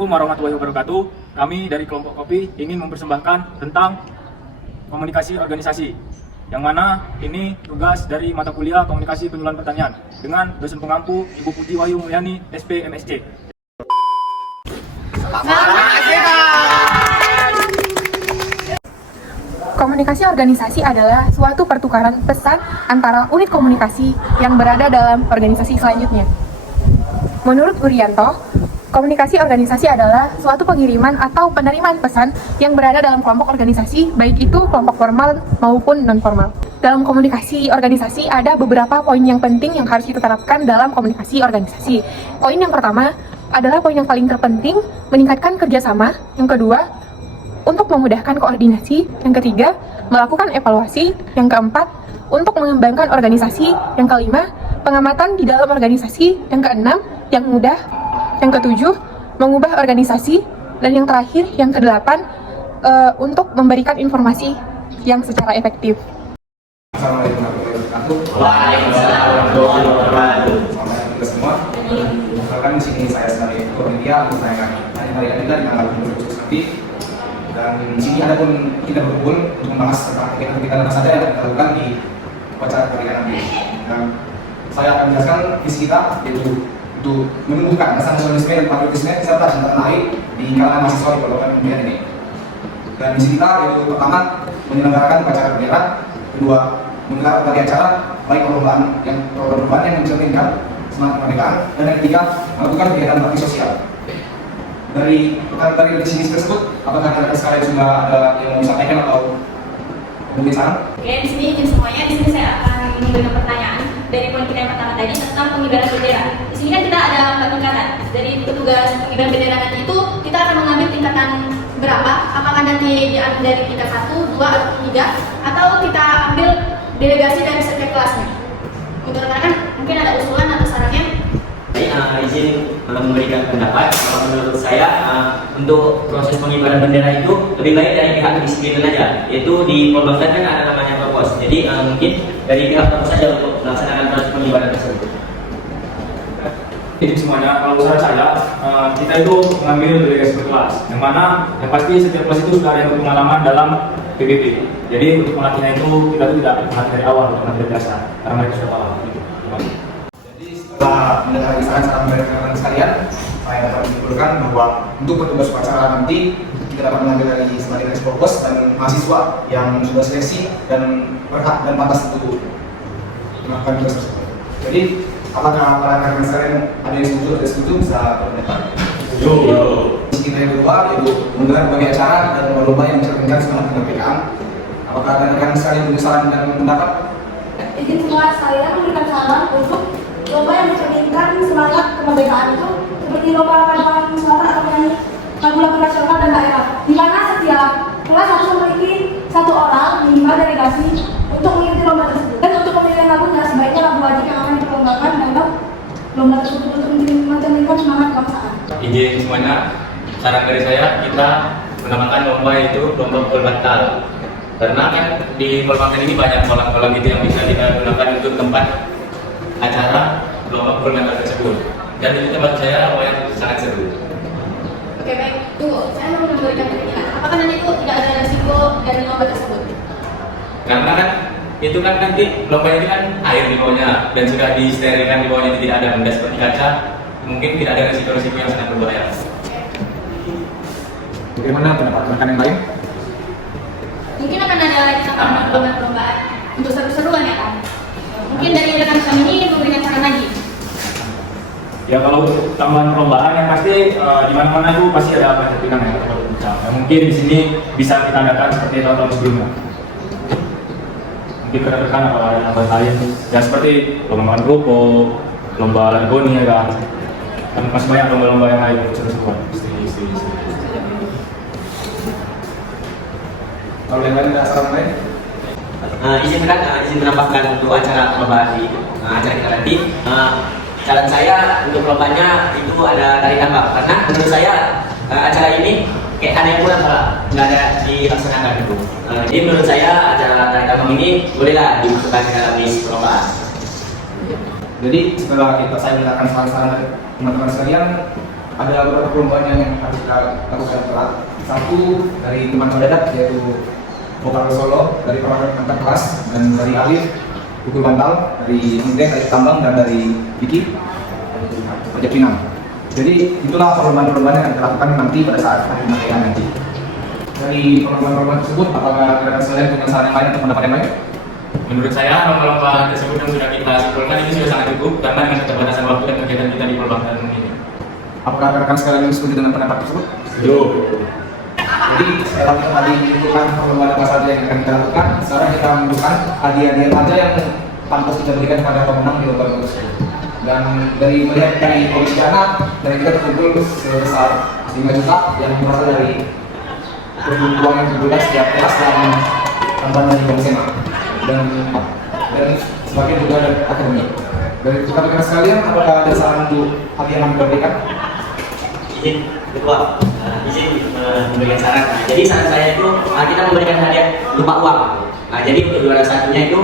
Assalamualaikum warahmatullahi wabarakatuh. Kami dari kelompok kopi ingin mempersembahkan tentang komunikasi organisasi, yang mana ini tugas dari mata kuliah komunikasi penyuluhan pertanian dengan dosen pengampu Ibu Putih Wahyu Mulyani, SP MSc. Komunikasi organisasi adalah suatu pertukaran pesan antara unit komunikasi yang berada dalam organisasi selanjutnya. Menurut Urianto, komunikasi organisasi adalah suatu pengiriman atau penerimaan pesan yang berada dalam kelompok organisasi, baik itu kelompok formal maupun non-formal. Dalam komunikasi organisasi ada beberapa poin yang penting yang harus kita terapkan dalam komunikasi organisasi. Poin yang pertama adalah poin yang paling terpenting, meningkatkan kerjasama. Yang kedua, untuk memudahkan koordinasi. Yang ketiga, melakukan evaluasi. Yang keempat, untuk mengembangkan organisasi. Yang kelima, pengamatan di dalam organisasi. Yang keenam, yang mudah. Yang ketujuh, mengubah organisasi. Dan yang terakhir, yang kedelapan, untuk memberikan informasi yang secara efektif. Assalamualaikum warahmatullahi wabarakatuh. Waalaikumsalam warahmatullahi wabarakatuh. Selamat kita semua. Misalkan di sini saya sebagai ketua media untuk menanyakan pertanyaan kita dengan alat khusus nanti. Dan di sini ada pun kita berkumpul untuk membahas tentang kegiatan apa saja yang kita lakukan di upacara pernikahan nanti. Dan saya akan menjelaskan visi kita, yaitu untuk menumbuhkan rasa nasionalisme dan patriotisme serta cinta tanah air di kalangan mahasiswa di Pondok Pembimbingan ini. Dan misi kita yaitu pertama, menyelenggarakan upacara bendera. Kedua, menggelar berbagai acara baik perlombaan yang mencerminkan semangat kemerdekaan, dan yang ketiga, melakukan kegiatan bakti sosial. Dari sini tersebut, apakah kalian sekalian sudah ada yang mau disampaikan atau mungkin saran? Oke, di sini izin semuanya. Di sini saya akan memberikan pertanyaan dari poin kita yang pertama tadi tentang pengibaran bendera. Di sini kan kita ada 4 tingkatan. Dari petugas pengibaran bendera nanti itu kita akan mengambil tingkatan berapa? Apakah nanti diambil dari tingkat 1, 2, atau 3, atau kita ambil delegasi dari setiap kelasnya? Untuk rekan-rekan mungkin ada usulan atau sarannya? Izin memberikan pendapat. Kalau menurut saya untuk proses pengibaran bendera itu lebih baik dari pihak kedisiplinan aja, yaitu di Polbangdan kan ada namanya propos. Jadi mungkin dari pihak propos saja untuk melaksanakan proses pengibaran tersebut. Jadi semuanya, kalau saran saya, kita itu mengambil delegasi per kelas, yang mana yang pasti setiap kelas itu sudah ada yang berpengalaman dalam PBB. Jadi untuk pelatihan itu kita tuh tidak berlatih dari awal untuk materi dasar, karena mereka sudah paham. Setelah mendengar saran-saran dari rekan-rekan sekalian, saya dapat menyimpulkan bahwa untuk petugas upacara nanti kita dapat mengambil dari sebagai provos dan mahasiswa yang sudah seleksi dan berhak dan pantas untuk melakukan tugas tersebut. Jadi, apakah para rekan-rekan sekalian ada yang setuju atau setuju bisa berpendapat? Setuju. Kita yang kedua yaitu menggelar berbagai acara dan lomba yang mencerminkan semangat kemerdekaan. Apakah rekan-rekan sekalian punya saran dan pendapat? Izin semua saya memberikan saran untuk lomba yang mencerminkan semangat kemerdekaan itu seperti lomba paduan suara atau nyanyi lagu-lagu nasional dan daerah, di mana setiap kelas harus memiliki 1 orang minimal delegasi untuk mengikuti lomba tersebut. Dan untuk pemilihan lagunya sebaiknya lagu wajib yang akan diperlombakan dalam lomba tersebut untuk mencerminkan semangat kebangsaan. Izin semuanya, saran dari saya kita menamakan lomba itu lomba Polbatal. Karena kan di Polbangdan ini banyak kolam-kolam itu yang bisa kita gunakan untuk tempat acara lomba Polbatal tersebut. Dan itu tempat saya lomba yang sangat seru. Oke, baik. Tunggu, saya mau memberikan pertanyaan. Apakah nanti itu tidak ada risiko dari lomba tersebut? Karena kan itu kan nanti lomba ini kan air di bawahnya dan sudah disterilkan di bawahnya, tidak ada benda seperti kaca, mungkin tidak ada risiko-risiko yang sangat berbahaya. Bagaimana pendapat rekan yang lain? Mungkin akan ada lagi tambahan perlombaan untuk seru-seruan ya kan? Mungkin dari rekan kami ini memberikan saran lagi. Ya kalau tambahan perlombaan yang pasti di mana-mana itu pasti ada apa pinang yang terpecah. Ya, mungkin di sini bisa kita adakan seperti tahun-tahun sebelumnya. Mungkin rekan-rekan kalau ada tambahan lain, ya seperti lomba makan kerupuk, lomba largoni ya kan. Dan masih banyak lomba-lomba yang lain seru-seruan. Kalau yang lain ada saran lain? Izin menambahkan untuk acara lomba di acara kita nanti. Saran saya untuk lombanya itu ada tari tambang, karena menurut saya acara ini kayak ada yang kurang kalau nggak ada dilaksanakan itu. Jadi menurut saya acara tari tambang ini bolehlah dimasukkan ke dalam list perlombaan. Jadi setelah saya mendengarkan saran-saran teman-teman sekalian, ada beberapa perubahan yang harus kita lakukan telat. Satu dari teman mendadak yaitu vokal solo dari perwakilan antar kelas, dan dari Alif pukul bantal, dari Indra dari tambang, dan dari Vicky pajak pinang. Jadi itulah perubahan-perubahan yang akan kita lakukan nanti pada saat hari pemilihan nanti. Dari perubahan-perubahan tersebut, apakah rekan sekalian punya saran yang lain atau pendapat yang lain? Menurut saya, lomba-lomba tersebut yang sudah kita simpulkan ini sudah sangat cukup karena dengan keterbatasan waktu dan kegiatan kita di perlombaan ini. Apakah rekan sekalian setuju dengan pendapat tersebut? Setuju. Jadi setelah kita tadi menentukan perlombaan apa saja yang akan kita lakukan, sekarang kita menentukan hadiah-hadiah saja yang pantas kita berikan kepada pemenang di lomba tersebut. Dan dari melihat dari komisi dana, dari kita terkumpul sebesar 5 juta yang berasal dari uang yang diberikan setiap kelas dan tambahan dari komisi SMA dan sebagian juga dari akademi. Dari kita rekan sekalian, apakah ada saran untuk hadiah yang kita berikan? Izin ketua, izin memberikan saran. Nah, jadi saran saya itu kita memberikan hadiah berupa uang. Nah, jadi untuk juara satunya itu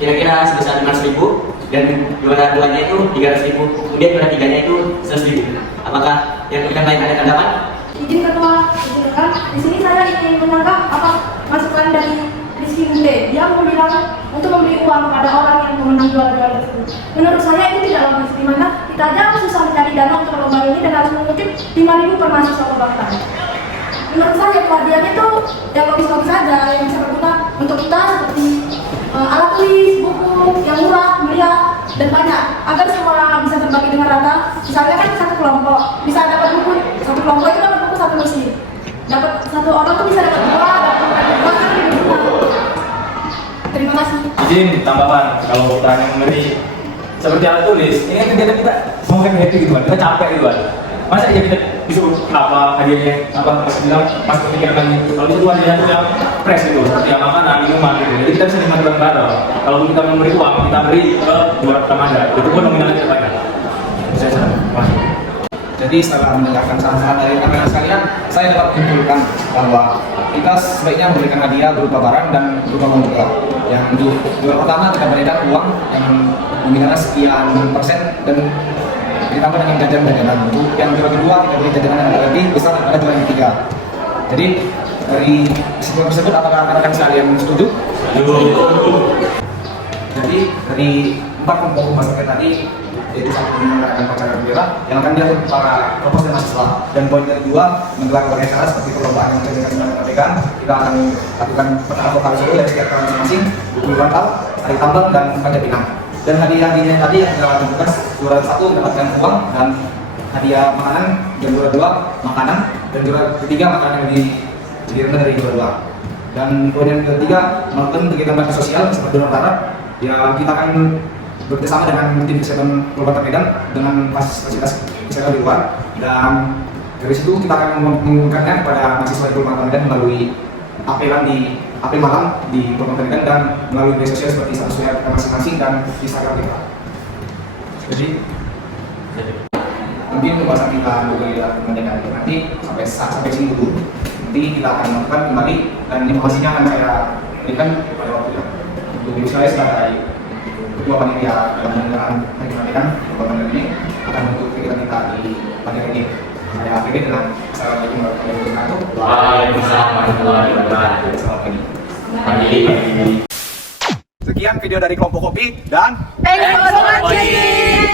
kira-kira sebesar 500.000 dan juara duanya itu 300.000. Kemudian juara tiganya itu 100.000. Apakah yang kita lain ada tanggapan? Izin ketua, izin rekan. Di sini saya ingin menangkap apa masukan dari Rizky Munde. Dia bilang untuk memberi uang pada orang yang memenang juara-juara tersebut. Menurut saya itu tidak logis, di mana kita aja susah mencari dana untuk lomba ini dan harus mengutip 5.000 per mahasiswa lomba. Menurut saya hadiahnya itu yang logis-logis saja yang bisa berguna untuk kita seperti alat tulis, buku yang murah, meriah, dan banyak agar semua bisa berbagi dengan rata. Misalnya kan satu kelompok bisa dapat buku, satu kelompok itu dapat buku satu mesin. Dapat satu orang tuh bisa dapat dua, dapat dua kan lebih berguna. Terima kasih. Izin tambahan, kalau kita hanya memberi seperti alat tulis, ini kan kegiatan kita semua happy gitu kan, kita capek gitu kan. Masa iya kita disuruh apa hadiahnya apa bilang pas kepikiran lagi, kalau itu hadiahnya itu yang fresh gitu, seperti yang makanan, minuman gitu. Jadi kita bisa nikmati bareng-bareng. Kalau kita memberi uang, kita beri ke juara pertama ada, itu pun nominalnya tidak banyak. Saya saran, masuk. Jadi setelah mendengarkan saran-saran dari rekan sekalian, saya dapat menyimpulkan bahwa kita sebaiknya memberikan hadiah berupa barang dan berupa uang juga. Yang untuk juara pertama kita berikan uang yang nominalnya sekian persen dan ditambah dengan jajanan-jajanan. Untuk yang juara kedua kita beri jajanan yang lebih besar daripada juara yang ketiga. Jadi dari kesimpulan tersebut, apakah rekan sekalian setuju? Jadi dari 4 kelompok pembahasan tadi, yaitu satu menyelenggarakan upacara bendera yang akan diatur para kelompok dan mahasiswa, dan poin kedua menggelar berbagai acara seperti perlombaan yang terjadi dengan kemerdekaan. Kita akan lakukan pertama vokal solo dari setiap kelas masing-masing, buku bantal, tari tambang, dan panjat pinang. Dan hadiah-hadiahnya tadi yang kita lakukan, juara 1 mendapatkan uang dan hadiah makanan, dan juara 2 makanan, dan juara ketiga makanan yang lebih rendah dari juara 2. Dan poin yang ketiga melakukan kegiatan bakti sosial seperti donor darah. Ya, kita akan bekerjasama dengan tim kesehatan Kabupaten Medan dengan fasilitas kesehatan di luar, dan dari situ kita akan mengumumkannya kepada mahasiswa di Kabupaten Medan melalui apel malam di Kabupaten Medan dan melalui media sosial seperti status WA kita masing-masing dan Instagram kita. Jadi mungkin pembahasan kita mengenai kemerdekaan itu nanti sampai sini dulu. Nanti kita akan melakukan kembali dan informasinya akan saya berikan pada waktunya. Untuk saya sebagai Ketua Panitia dalam penyelenggaraan hari kemerdekaan Kabupaten ini akan untuk kegiatan kita di pagi hari ini. Saya akhiri dengan Assalamualaikum warahmatullahi wabarakatuh. Waalaikumsalam warahmatullahi wabarakatuh. Selamat pagi. Pagi. Sekian video dari kelompok kopi dan Thank you for watching.